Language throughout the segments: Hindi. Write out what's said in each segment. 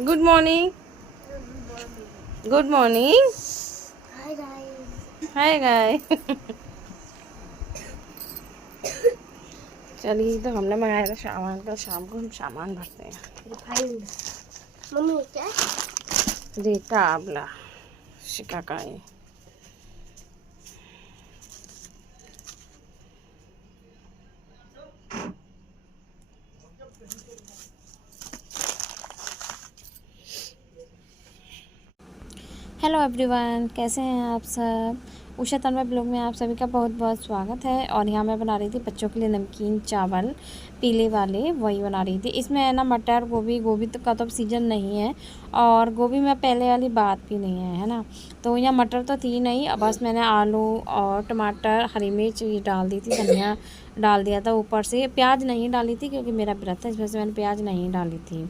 Good morning. Good morning. Hi guys. Hi guy. चलिए, तो हमने मंगाया था सामान, तो शाम को हम सामान भरते हैं। रिफाइंड। मम्मी क्या रीता आंवला शिकाकाई। हेलो एवरीवन, कैसे हैं आप सब। उषा तन्मय ब्लॉग में आप सभी का बहुत बहुत स्वागत है। और यहाँ मैं बना रही थी बच्चों के लिए नमकीन चावल, पीले वाले, वही बना रही थी। इसमें है ना मटर, गोभी तो का तो सीज़न नहीं है, और गोभी में पहले वाली बात भी नहीं है ना। तो यहाँ मटर तो थी नहीं, बस मैंने आलू और टमाटर, हरी मिर्च ये डाल दी थी, धनिया डाल दिया था ऊपर से। प्याज नहीं डाली थी क्योंकि मेरा व्रत है, इस वजह से मैंने प्याज नहीं डाली थी।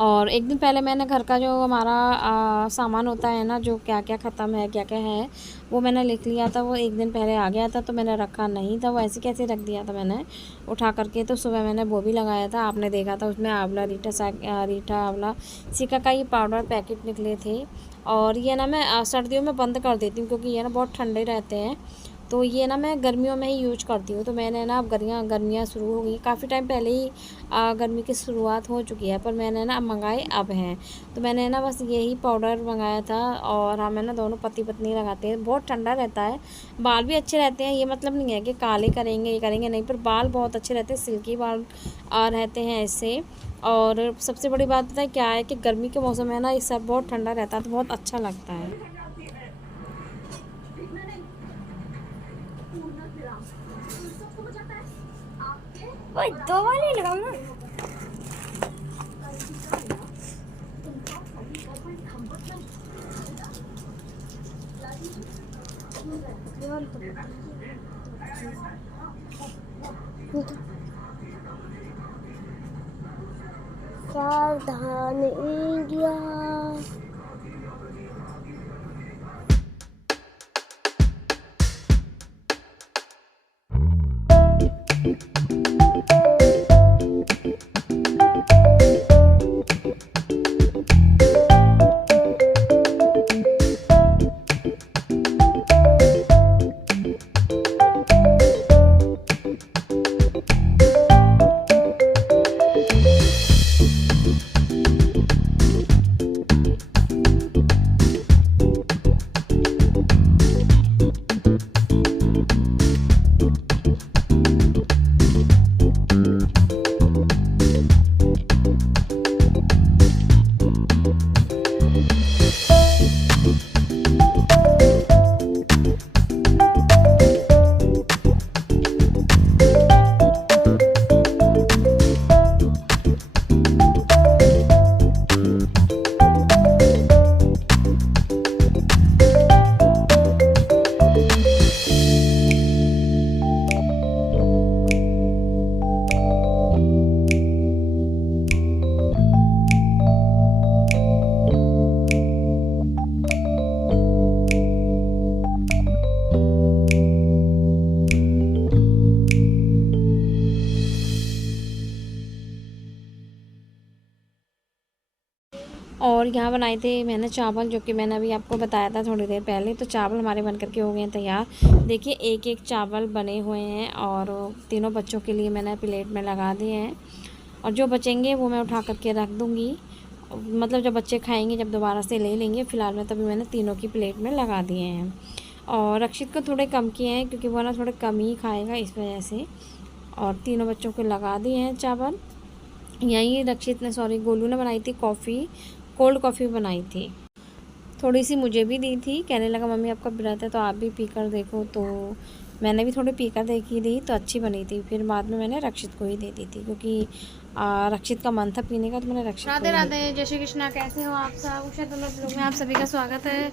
और एक दिन पहले मैंने घर का जो हमारा सामान होता है ना, जो क्या क्या ख़त्म है क्या क्या है, वो मैंने लिख लिया था। वो एक दिन पहले आ गया था, तो मैंने रखा नहीं था, वो ऐसे कैसे रख दिया था मैंने उठा करके। तो सुबह मैंने वो भी लगाया था, आपने देखा था उसमें आंवला रीठा आंवला सिकाकाई पाउडर पैकेट निकले थे। और ये ना मैं सर्दियों में बंद कर देती हूँ क्योंकि ये ना बहुत ठंडे रहते हैं। तो ये ना मैं गर्मियों में ही यूज करती हूँ। तो मैंने ना अब गर्मियाँ शुरू हो गई, काफ़ी टाइम पहले ही गर्मी की शुरुआत हो चुकी है, पर मैंने ना अब मंगाए अब हैं। तो मैंने ना बस यही पाउडर मंगाया था। और हम है ना दोनों पति पत्नी लगाते हैं, बहुत ठंडा रहता है, बाल भी अच्छे रहते हैं। ये मतलब नहीं है कि काले करेंगे ये करेंगे, नहीं, पर बाल बहुत अच्छे रहते हैं, सिल्की बाल रहते हैं इससे। और सबसे बड़ी बात पता है क्या है कि गर्मी के मौसम में ना ये सब बहुत ठंडा रहता है, तो बहुत अच्छा लगता है। ओए दो वाली लगाओ ना। सावधान इंडिया। और यहाँ बनाए थे मैंने चावल, जो कि मैंने अभी आपको बताया था थोड़ी देर पहले। तो चावल हमारे बन करके हो गए हैं तैयार। देखिए एक एक चावल बने हुए हैं, और तीनों बच्चों के लिए मैंने प्लेट में लगा दिए हैं। और जो बचेंगे वो मैं उठा करके रख दूँगी, मतलब जब बच्चे खाएंगे जब दोबारा से ले लेंगे। फ़िलहाल में तभी मैंने तीनों की प्लेट में लगा दिए हैं। और रक्षित को थोड़े कम किए हैं क्योंकि वो ना थोड़े कम ही खाएगा, इस वजह से। और तीनों बच्चों को लगा दिए हैं चावल। यहीं रक्षित ने, सॉरी गोलू ने बनाई थी कॉफ़ी, कोल्ड कॉफ़ी बनाई थी। थोड़ी सी मुझे भी दी थी, कहने लगा मम्मी आपका व्रत है तो आप भी पी कर देखो। तो मैंने भी थोड़ी पी कर देखी थी, तो अच्छी बनी थी। फिर बाद में मैंने रक्षित को ही दे दी थी क्योंकि रक्षित का मन था पीने का, तो मैंने रक्षित राधे राधे, जय श्री कृष्णा। कैसे हो आप सब। उषा तन्मय ब्लॉग में आप सभी का स्वागत है।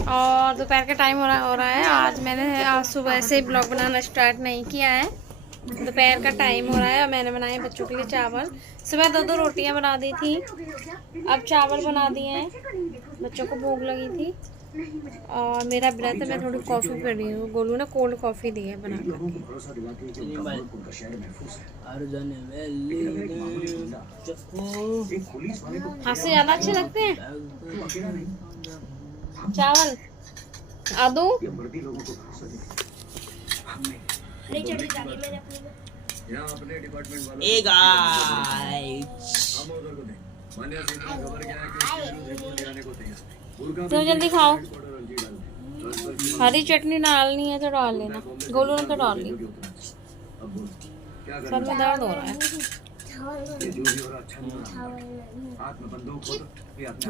और दोपहर का टाइम हो रहा है। आज मैंने सुबह से ब्लॉग बनाना स्टार्ट नहीं किया है, दोपहर का टाइम हो रहा है। और मैंने बनाए बच्चों के लिए चावल। सुबह दो रोटियां बना दी थी, अब चावल बना दिए हैं, बच्चों को भूख लगी थी। और मेरा व्रत है, मैं थोड़ी कॉफ़ी पी रही हूँ। गोलू ने कोल्ड कॉफ़ी दी है बना कर। हाथ से ज्यादा अच्छे लगते हैं चावल। आदू ए गाइस तो जल्दी खाओ। हरी चटनी डालनी है तो डाल लेना। गोलू ने तो डाल ली। सर में दर्द हो रहा है।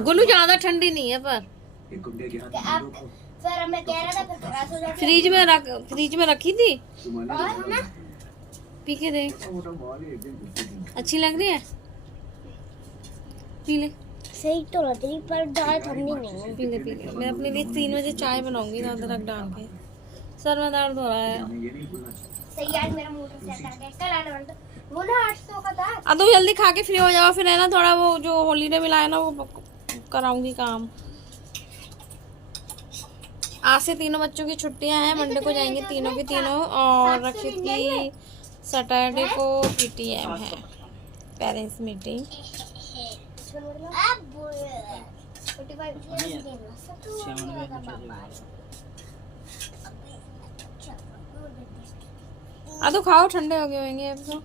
गोलू ज्यादा ठंडी नहीं है पर सर मैं कह रहा था फिर खराब हो जाएगा। फ्रिज में रखी थी। और ना पी के देख अच्छी लग रही है। पी ले सही तो लग रही पर ज्यादा ठंडी नहीं है। पी ले पी ले। मैं अपने लिए 3 बजे चाय बनाऊंगी ना अदरक डाल के। सर में दर्द हो रहा है। सही यार मेरा मोटर सेट आ गया। कल आने वाला था वो ना 800 का था। अब तो जल्दी खा के फ्री हो जाओ। फिर है ना थोड़ा वो जो हॉलीडे मिला है ना वो कराऊंगी काम। आज से तीनों बच्चों की छुट्टियां हैं। मंडे को जाएंगे तीनों के तीनों। और रक्षित की सैटरडे को पीटीएम है, पेरेंट्स मीटिंग। अब 45 तो खाओ ठंडे हो गए होंगे अब तो।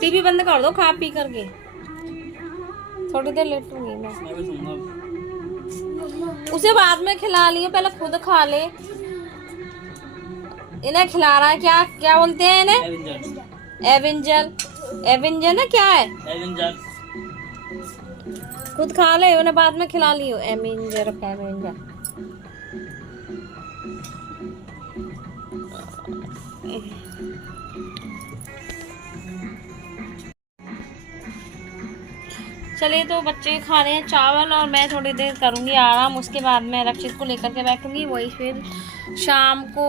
टीवी बंद कर दो खा पी करके। थोड़ी देर लेटूंगी मैं। उसे बाद में खिला लियो, पहले खुद खा ले। इन्हें खिला रहा है क्या क्या बोलते हैं इन्हें? एवेंजर। एवेंजर ना क्या है? एवेंजर। खुद खा ले उन्हें बाद में खिला लियो। Avenger Avenger. चलिए तो बच्चे खा रहे हैं चावल और मैं थोड़ी देर करूंगी आराम। उसके बाद मैं रक्षित को लेकर के बैठूंगी। वही फिर शाम को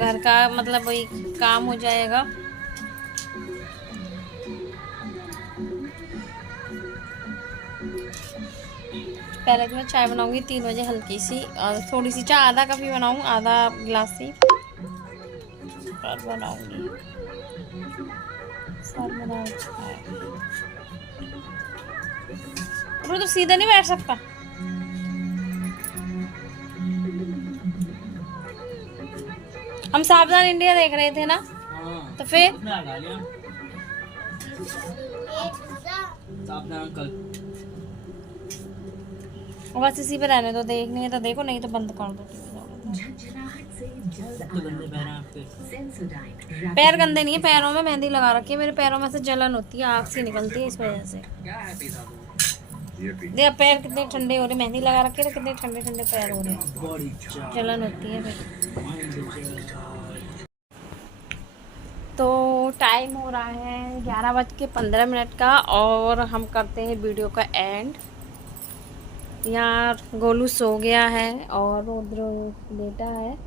घर का मतलब वही काम हो जाएगा। पहले तो मैं चाय बनाऊंगी 3 बजे हल्की सी, और थोड़ी सी चाय आधा कप ही बनाऊंगी, आधा गिलास ही पर बनाऊंगी। तो सीधा नहीं बैठ सकता। हम सावधान इंडिया देख रहे थे ना, तो फिर बस इसी पे रहने दो। देखनी है तो देखो, नहीं तो बंद कर दो। पैर गंदे नहीं है, पैरों में मेहंदी लगा रखी है। मेरे पैरों में से जलन होती है, आग सी निकलती है इस वजह से। देख पैर कितने ठंडे हो रहे, मेहंदी लगा रखी है तो कितने ठंडे ठंडे पैर हो रहे हैं, जलन होती है फिर। तो टाइम हो रहा है 11:15 का और हम करते हैं वीडियो का एंड। यहाँ गोलू सो गया है और रुद्र लेटा है,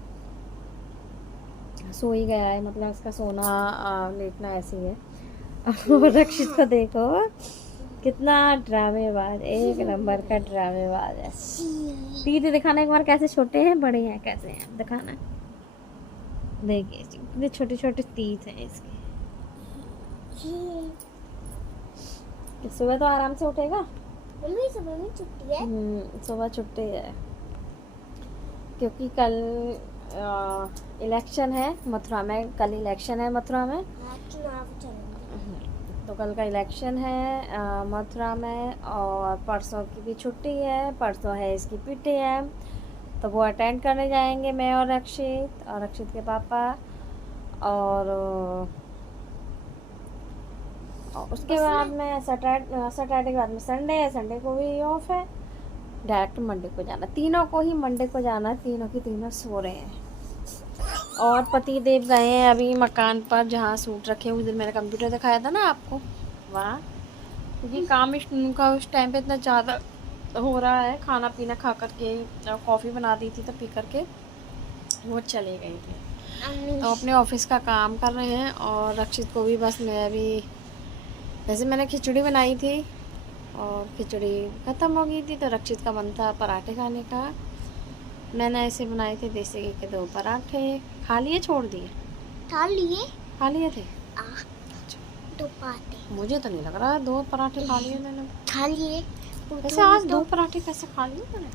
सो ही गया है, मतलब उसका सोना लेटना ऐसे ही है। और रक्षित को देखो कितना ड्रामेबाज, एक नंबर का ड्रामेबाज है। दीदी दिखाना एक बार कैसे छोटे हैं बड़े हैं कैसे हैं, दिखाना। देखिए कितने छोटे छोटे तीत हैं इसके। सुबह तो आराम से उठेगा। मम्मी सुबह में छुट्टी है। सुबह छुट्टी है क्योंकि कल इलेक्शन है मथुरा में। कल इलेक्शन है मथुरा में, तो कल का इलेक्शन है मथुरा में। और परसों की भी छुट्टी है, परसों है इसकी पीटीएम, तो वो अटेंड करने जाएंगे मैं और रक्षित के पापा। और उसके बाद में सैटरडे के बाद में संडे है, संडे को भी ऑफ है। डायरेक्ट मंडे को जाना, तीनों को ही मंडे को जाना। तीनों की तीनों सो रहे हैं। और पति देव गए हैं अभी मकान पर जहाँ सूट रखे हैं। उस दिन मैंने कंप्यूटर दिखाया था ना आपको, वहाँ क्योंकि काम उनका उस टाइम पे इतना ज़्यादा हो रहा है। खाना पीना खा करके, कॉफ़ी बना दी थी तो पी करके वो चले गए थे। तो अपने ऑफिस का काम कर रहे हैं। और रक्षित को भी बस मैं अभी, वैसे मैंने खिचड़ी बनाई थी और खिचड़ी ख़त्म हो गई थी, तो रक्षित का मन था पराठे खाने का। मैंने ऐसे बनाए थे देसी घी के 2 पराठे। खा लिए, छोड़ दिए? खा लिए। खा लिए थे। 2 पराठे। मुझे तो नहीं लग रहा 2 पराठे खा लिए मैंने। खा लिए। वैसे आज 2 पराठे कैसे खा लिए मैंने?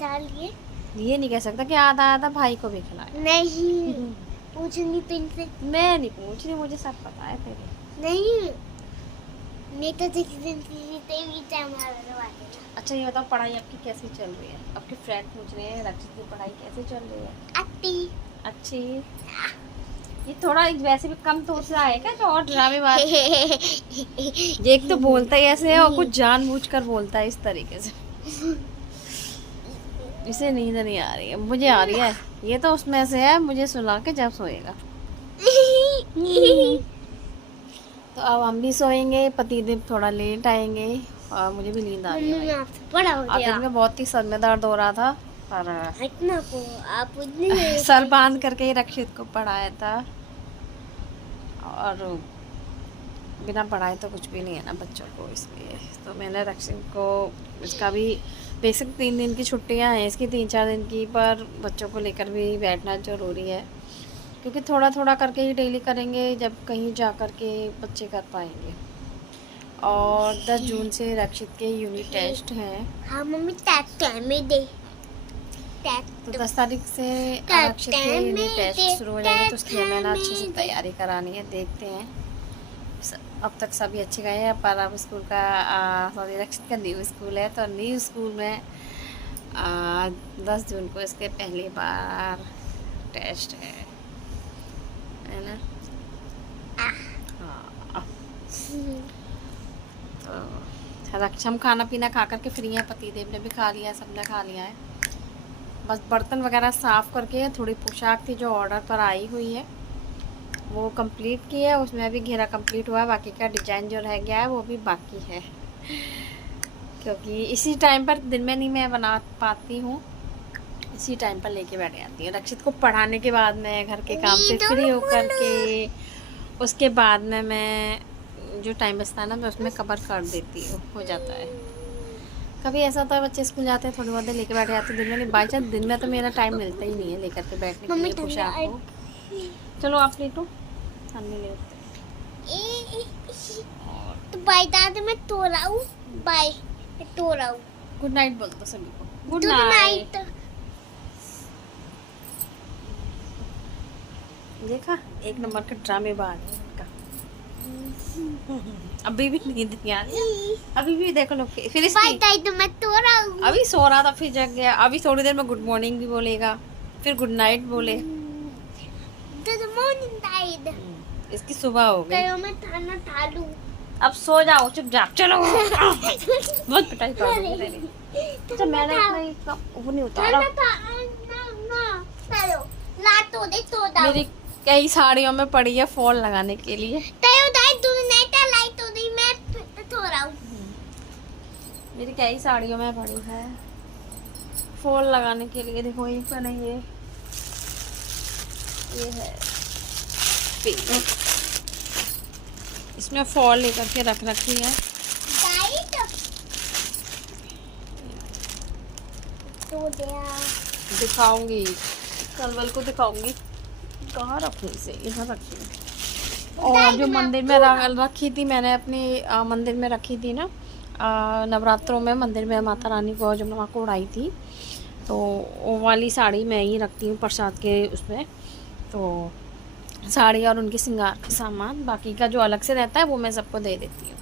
खा लिए। ये नहीं कह सकता कि आधा आधा भाई को भी खिलाया। नहीं, पूछूंगी तुमसे। मैं नहीं पूछ रही, मुझे सब पता है तेरे। नहीं, मैं तो तेरी हमारा। अच्छा ये बताओ, पढ़ाई आपकी कैसी चल रही है? आपके फ्रेंड पूछ रहे हैं रक्षित की पढ़ाई कैसे चल रही है? अच्छी। ये थोड़ा वैसे भी कम तो से आएगा तो और ड्रामेबाज। ये एक तो बोलता ही ऐसे है और कुछ जानबूझकर बोलता है इस तरीके से। इसे नींद नहीं आ रही है, मुझे आ रही है। ये तो उसमें से है, मुझे सुला के जब सोएगा। तो अब हम भी सोएंगे, पतिदेव थोड़ा लेट आएंगे और मुझे भी नींद आ रही है। बड़ा हो आज गया। दिन में बहुत ही सर में दर्द हो रहा था और इतना को आप उतने सर बांध करके ही रक्षित को पढ़ाया था। और बिना पढ़ाए तो कुछ भी नहीं है ना बच्चों को, इसलिए तो मैंने रक्षित को, इसका भी बेसिक 3 दिन की छुट्टियां हैं इसकी, 3-4 दिन की, पर बच्चों को लेकर भी बैठना ज़रूरी है क्योंकि थोड़ा थोड़ा करके ही डेली करेंगे, जब कहीं जा कर के बच्चे कर पाएंगे। और 10 जून से रक्षित के यूनिट टेस्ट हैं। हाँ मम्मी, टैग में दे। तो 10 तारीख से रक्षित के यूनिट टेस्ट शुरू हो जाएंगे, तो उसके लिए मैंने अच्छे से तैयारी करानी है। देखते हैं, अब तक सभी अच्छे गए हैं, पर अब स्कूल का सॉरी रक्षित का न्यू स्कूल है, तो न्यू स्कूल में 10 जून को इसके पहली बार टेस्ट है ना? हाँ। तो रक्षम खाना पीना खा करके फ्री है, पतिदेव ने भी खा लिया, सबने खा लिया है। बस बर्तन वगैरह साफ़ करके थोड़ी पोशाक थी जो ऑर्डर पर आई हुई है वो कंप्लीट की है, उसमें अभी घेरा कंप्लीट हुआ है, बाकी का डिजाइन जो रह गया है वो भी बाकी है क्योंकि इसी टाइम पर दिन में नहीं मैं बना पाती हूँ, इसी टाइम पर लेके बैठ जाती हूँ। रक्षित को पढ़ाने के बाद मैं घर के काम से फ्री होकर के उसके बाद में मैं जो टाइम बचता है ना मैं उसमें कवर कर देती हूँ, हो जाता है। कभी ऐसा होता है बच्चे स्कूल जाते हैं थोड़ी बहुत देर लेके बैठ जाते हैं, दिन में नहीं, बाई चांस दिन में तो मेरा टाइम मिलता ही नहीं है लेकर के बैठने के लिए पोशाक को। चलो आप लेटो, हम नहीं लेते। तो बाय दादा मैं तो रहा हूँ, बाय तो रहा हूँ। गुड नाइट बोल दो सभी को। Good Good night. night। देखा, 1 नंबर का ड्रामेबाज है इनका। अभी भी नींद नहीं आ रही, अभी भी देखो लोग फिर बाय दादा मैं तो रहा हूँ। अभी सो रहा था फिर जग गया, अभी थोड़ी देर में गुड मॉर्निंग भी बोलेगा, फिर गुड नाइट बोले। गुड मॉर्निंग दादा। इसकी सुबह हो गई, कहो मैं खाना खा लूँ। अब सो जाओ चुपचाप। चलो बहुत पिटाई कर दूंगी तेरी। तो मैंने इतना वो नहीं उतारा। चलो ला तो दे तो दाओ। मेरी कई साड़ियों में पड़ी है फॉल लगाने के लिए। तयो दाई तूने नेटा लाई तो दी, मैं तो रहा हूँ। मेरी कई साड़ियों में पड़ी है फॉल लगाने के लिए। देखो ये पर नहीं, ये है पिंक, इसमें फॉल लेकर के रख रखी है। दाई तो दे दिखाऊंगी कल को दिखाऊंगी। कहाँ रखूँ इसे, इधर रखी है। और जो मंदिर में रखी थी मैंने अपने मंदिर में रखी थी ना, नवरात्रों में मंदिर में माता रानी को जब माँ को उड़ाई थी, तो वो वाली साड़ी मैं ही रखती हूँ प्रसाद के उसमें। तो साड़ी और उनके श्रृंगार के सामान, बाकी का जो अलग से रहता है वो मैं सबको दे देती हूँ।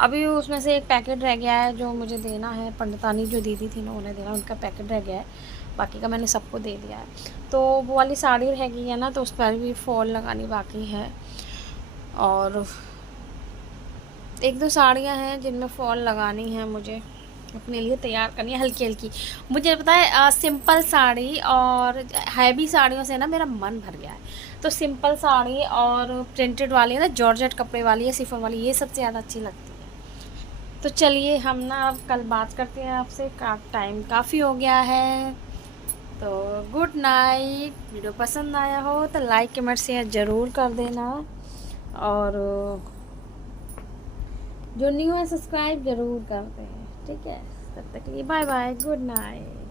अभी उसमें से एक पैकेट रह गया है जो मुझे देना है, पंडितानी जो दीदी थी ना उन्हें देना, उनका पैकेट रह गया है, बाकी का मैंने सबको दे दिया है। तो वो वाली साड़ी रह गई है ना, तो उस पर भी फॉल लगानी बाकी है। और 1-2 साड़ियाँ हैं जिनमें फॉल लगानी है, मुझे अपने लिए तैयार करनी है हल्की हल्की। मुझे पता है सिंपल साड़ी और हैवी साड़ियों से ना मेरा मन भर गया है, तो सिंपल साड़ी और प्रिंटेड वाली है ना, जॉर्जेट कपड़े वाली है, शिफॉन वाली, ये सबसे ज़्यादा अच्छी लगती है। तो चलिए हम ना अब कल बात करते हैं आपसे, टाइम काफ़ी हो गया है, तो गुड नाइट। वीडियो पसंद आया हो तो लाइक कमेंट शेयर ज़रूर कर देना, और जो न्यू है सब्सक्राइब ज़रूर कर दें। ठीक है, तब तक के लिए बाय बाय, गुड नाइट।